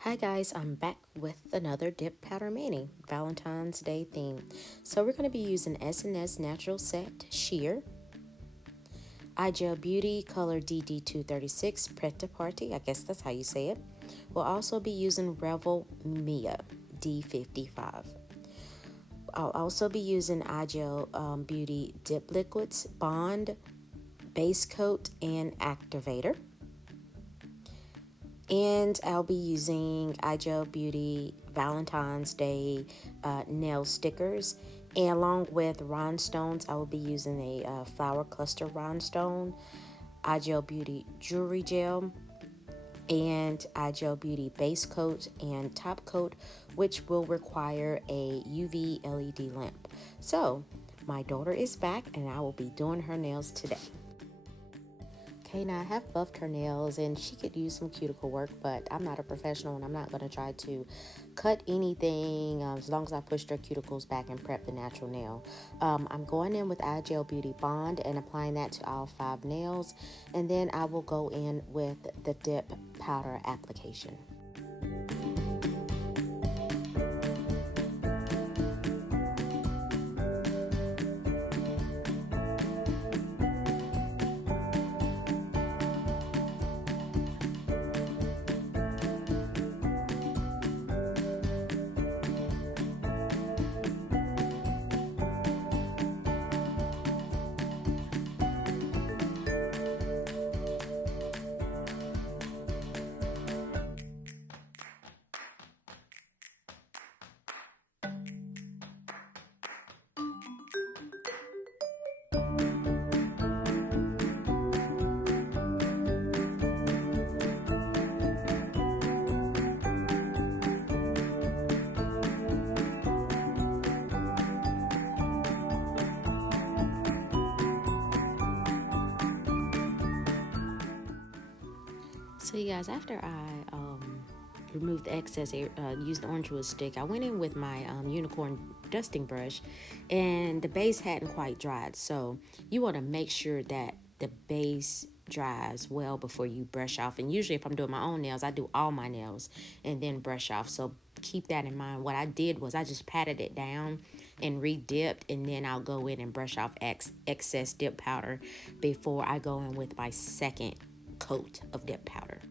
Hi guys, I'm back with another dip powder mani, Valentine's Day theme. So we're going to be using S&S Natural Set Sheer, IGel Beauty Color DD236 Pret de Party, I guess that's how you say it. We'll also be using Revel Mia D55. I'll also be using IGel Beauty Dip Liquids, Bond, Base Coat, and Activator. And I'll be using IGel Beauty Valentine's Day nail stickers. And along with rhinestones, I will be using a flower cluster rhinestone, IGel Beauty jewelry gel, and IGel Beauty base coat and top coat, which will require a UV LED lamp. So, my daughter is back and I will be doing her nails today. Okay, now I have buffed her nails and she could use some cuticle work, but I'm not a professional and I'm not going to try to cut anything as long as I pushed her cuticles back and prep the natural nail. I'm going in with IGel Beauty Bond and applying that to all 5 nails, and then I will go in with the dip powder application. So you guys, after I removed the excess, used the orange wood stick, I went in with my unicorn dusting brush, and the base hadn't quite dried. So you want to make sure that the base dries well before you brush off. And usually if I'm doing my own nails, I do all my nails and then brush off. So keep that in mind. What I did was I just patted it down and re-dipped, and then I'll go in and brush off excess dip powder before I go in with my second coat of dip powder.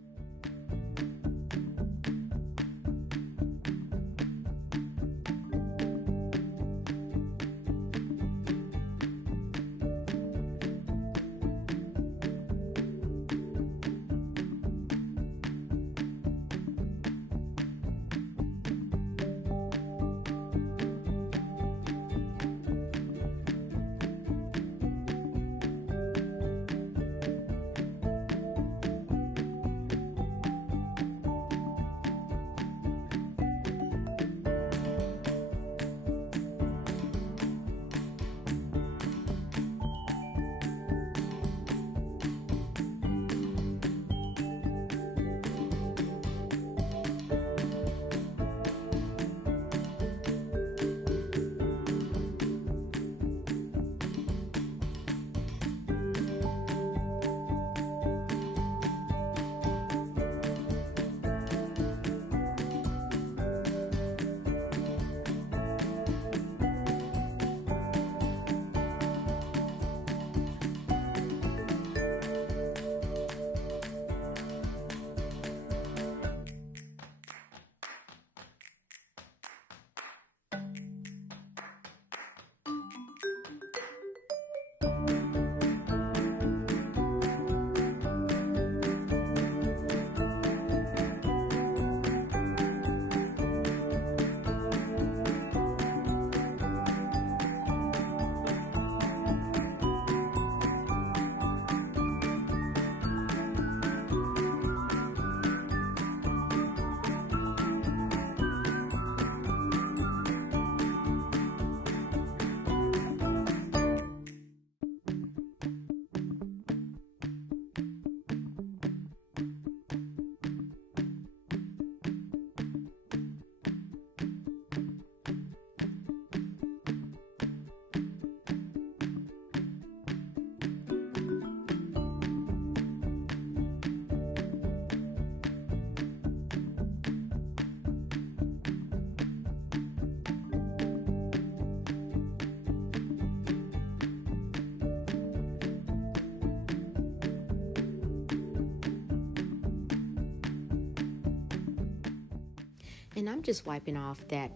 And I'm just wiping off that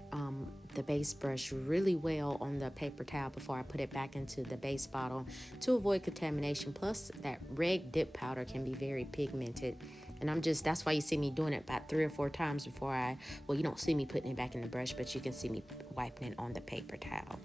the base brush really well on the paper towel before I put it back into the base bottle to avoid contamination. Plus, that red dip powder can be very pigmented. And that's why you see me doing it about 3 or 4 times before well, you don't see me putting it back in the brush, but you can see me wiping it on the paper towel.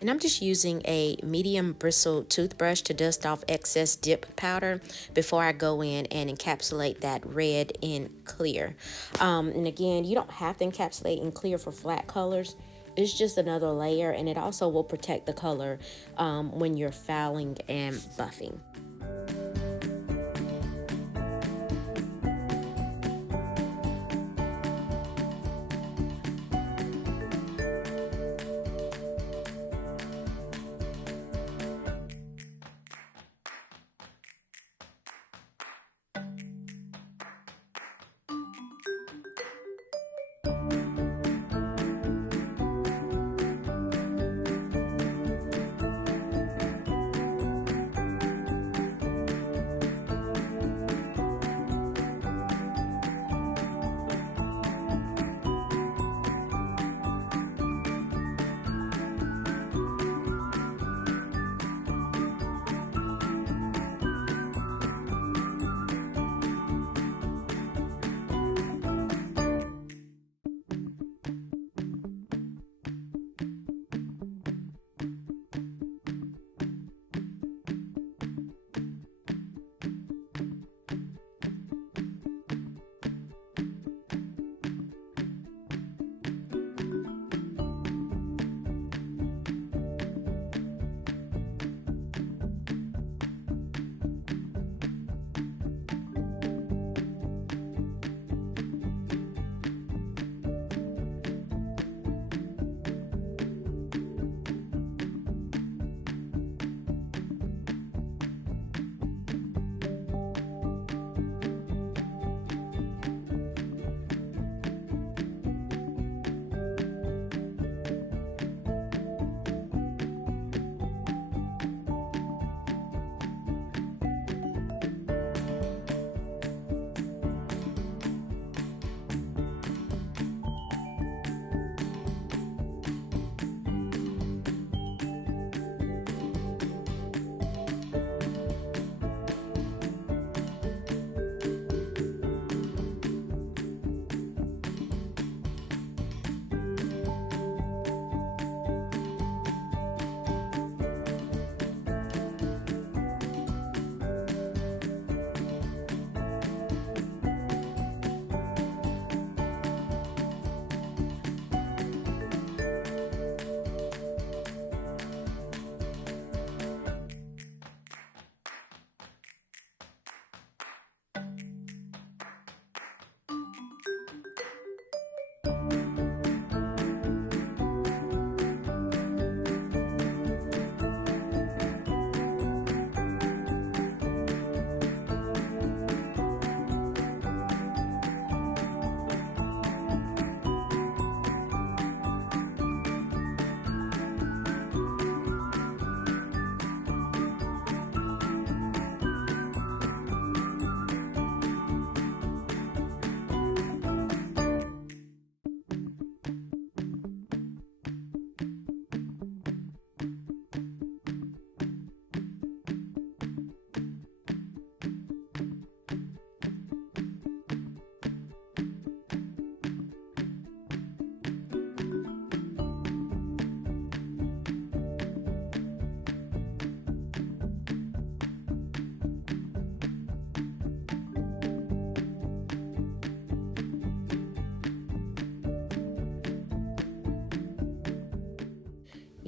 And I'm just using a medium bristled toothbrush to dust off excess dip powder before I go in and encapsulate that red in clear. And again, you don't have to encapsulate in clear for flat colors. It's just another layer, and it also will protect the color when you're fouling and buffing.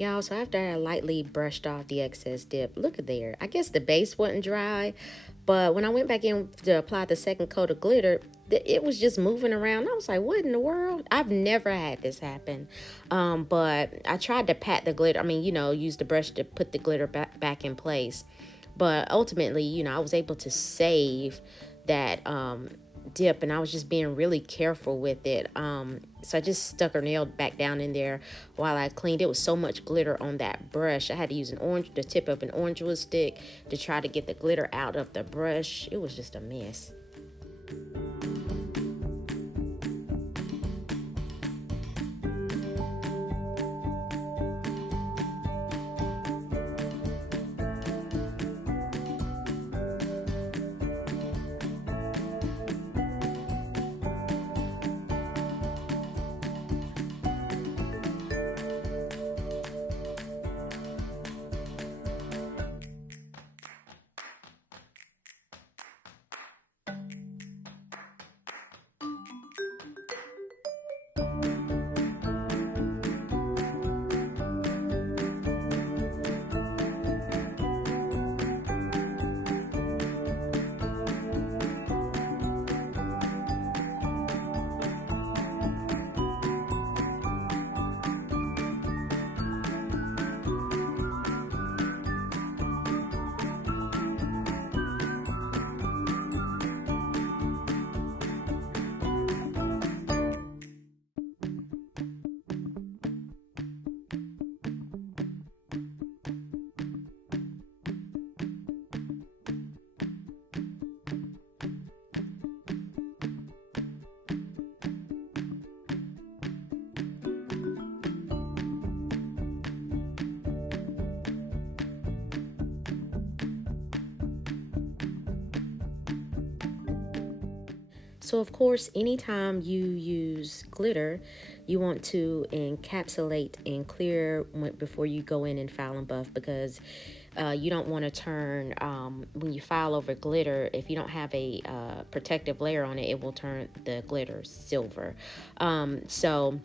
Y'all, so after I lightly brushed off the excess dip, look at there. I guess the base wasn't dry, but when I went back in to apply the second coat of glitter, it was just moving around. I was like, what in the world? I've never had this happen. But I tried to pat the glitter. I mean, use the brush to put the glitter back in place. But ultimately, I was able to save that dip, and I was just being really careful with it. So I just stuck her nail back down in there while I cleaned. It was so much glitter on that brush. I had to use the tip of an orange wood stick to try to get the glitter out of the brush. It was just a mess. So of course, anytime you use glitter, you want to encapsulate and clear before you go in and file and buff, because you don't want to turn, when you file over glitter, if you don't have a protective layer on it, it will turn the glitter silver. So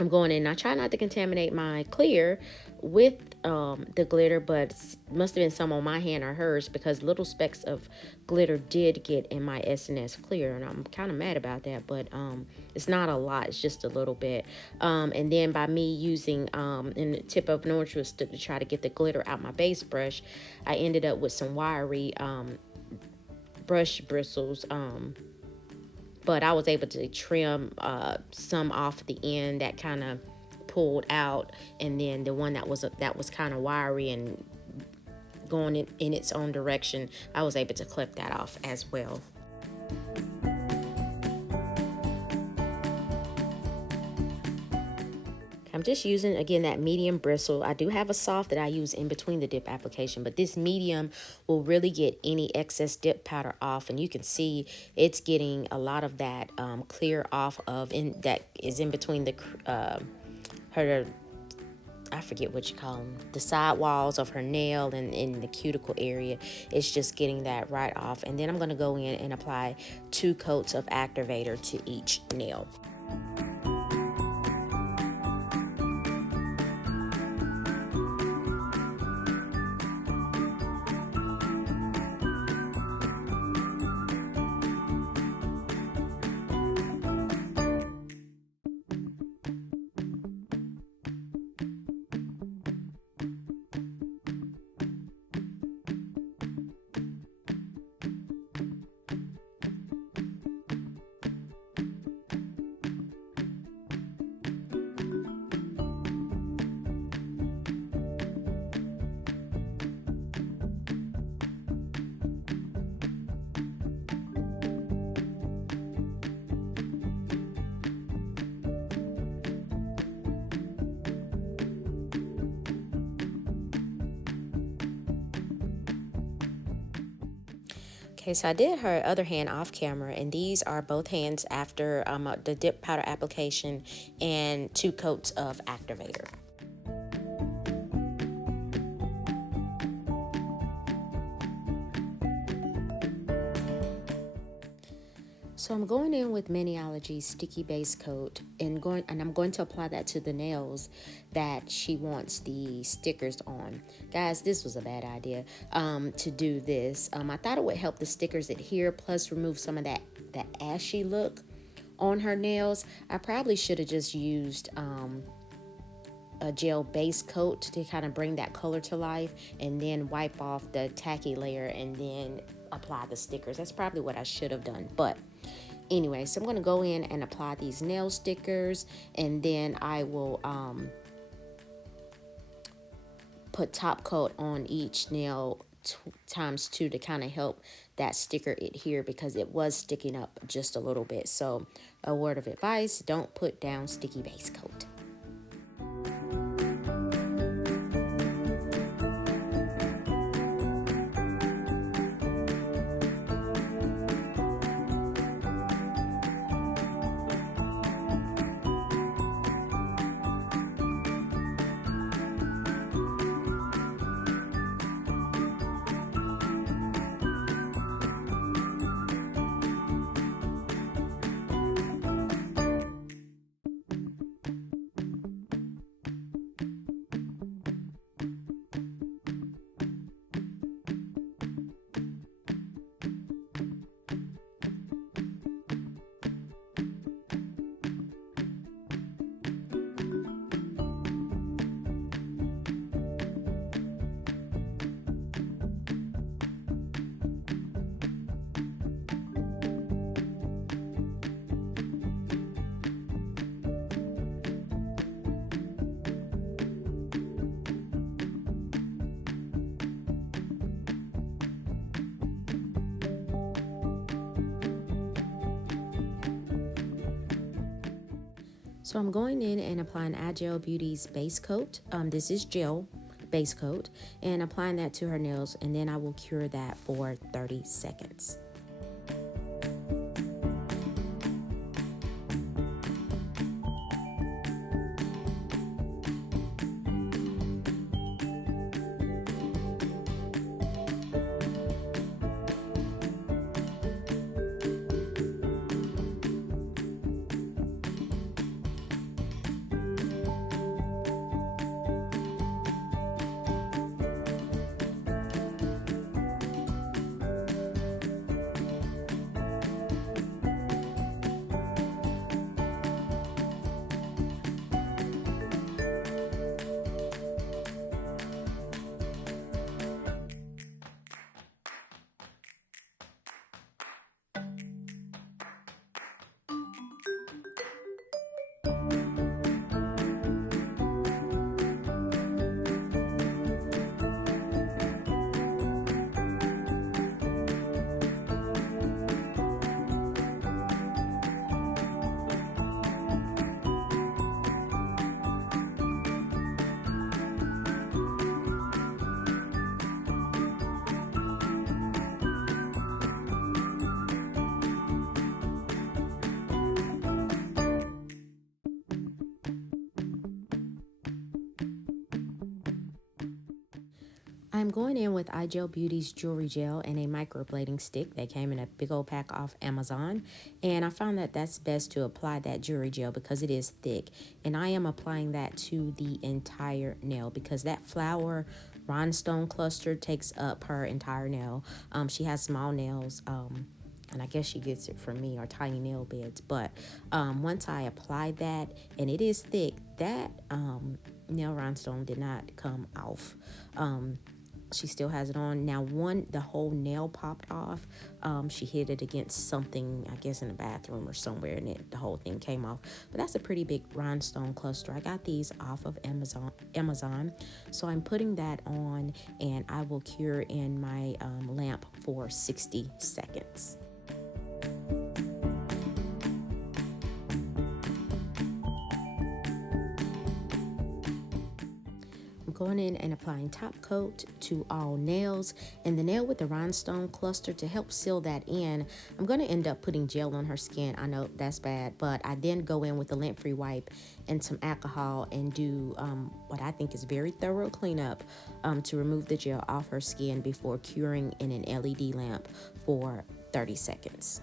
I'm going in. I try not to contaminate my clear with the glitter, but must have been some on my hand or hers, because little specks of glitter did get in my S&S clear, and I'm kind of mad about that, but it's not a lot, it's just a little bit. And then by me using in the tip of an orange wood stick to try to get the glitter out my base brush, I ended up with some wiry brush bristles, but I was able to trim some off the end that kind of pulled out, and then the one that was kind of wiry and going in its own direction, I was able to clip that off as well. I'm just using, again, that medium bristle. I do have a soft that I use in between the dip application, but this medium will really get any excess dip powder off, and you can see it's getting a lot of that clear off of, that is in between the her, I forget what you call them, the side walls of her nail and in the cuticle area. It's just getting that right off. And then I'm going to go in and apply 2 coats of activator to each nail. Okay, so I did her other hand off camera, and these are both hands after the dip powder application and 2 coats of activator. So I'm going in with Maniology's sticky base coat, and I'm going to apply that to the nails that she wants the stickers on. Guys, this was a bad idea to do this. I thought it would help the stickers adhere, plus remove some of that ashy look on her nails. I probably should have just used a gel base coat to kind of bring that color to life, and then wipe off the tacky layer, and then apply the stickers. That's probably what I should have done, but anyway, so I'm going to go in and apply these nail stickers, and then I will put top coat on each nail times 2 to kind of help that sticker adhere, because it was sticking up just a little bit. So a word of advice, don't put down sticky base coat. So I'm going in and applying IGel Beauty's base coat. This is gel base coat, and applying that to her nails, and then I will cure that for 30 seconds. I'm going in with IGel Beauty's Jewelry Gel and a microblading stick that came in a big old pack off Amazon. And I found that that's best to apply that jewelry gel because it is thick. And I am applying that to the entire nail because that flower rhinestone cluster takes up her entire nail. She has small nails. And I guess she gets it from me, or tiny nail beds. But once I applied that, and it is thick, that nail rhinestone did not come off. She still has it on. Now, the whole nail popped off. She hit it against something, I guess in the bathroom or somewhere, and the whole thing came off. But that's a pretty big rhinestone cluster. I got these off of Amazon. So I'm putting that on, and I will cure in my lamp for 60 seconds. Going in and applying top coat to all nails, and the nail with the rhinestone cluster, to help seal that in, I'm going to end up putting gel on her skin. I know that's bad, but I then go in with a lint-free wipe and some alcohol and do what I think is very thorough cleanup to remove the gel off her skin before curing in an LED lamp for 30 seconds.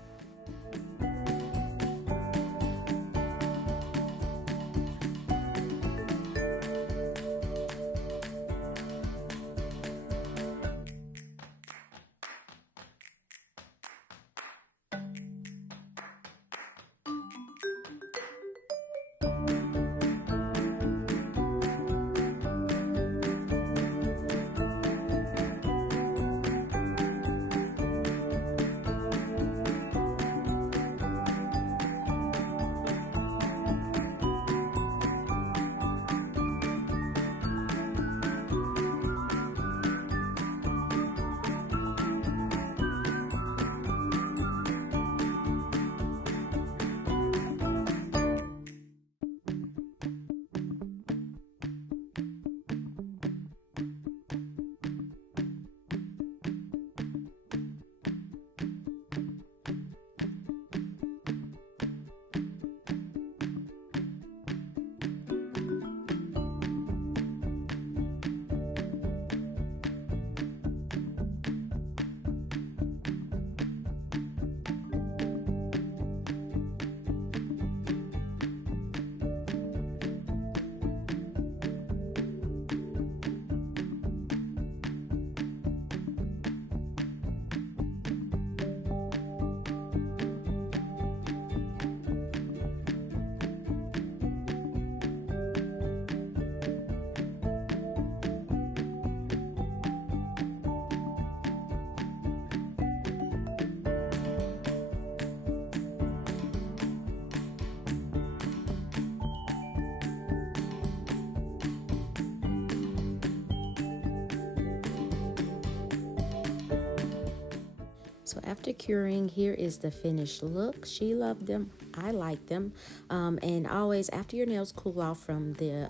So after curing, here is the finished look. She loved them. I like them. And always after your nails cool off from the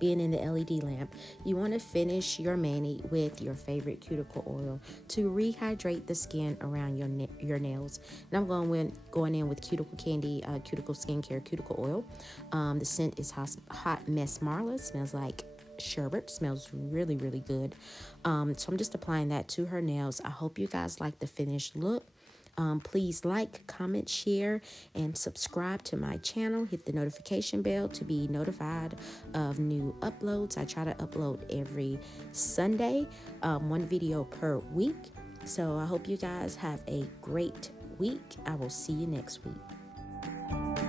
being in the LED lamp, you want to finish your mani with your favorite cuticle oil to rehydrate the skin around your nails. And I'm going in with Cuticle Candy Cuticle Skincare Cuticle Oil. The scent is Hot Mess Marla. Smells like sherbet. Smells really, really good. So I'm just applying that to her nails. I hope you guys like the finished look. Please like, comment, share, and subscribe to my channel. Hit the notification bell to be notified of new uploads. I try to upload every Sunday, one video per week. So I hope you guys have a great week. I will see you next week.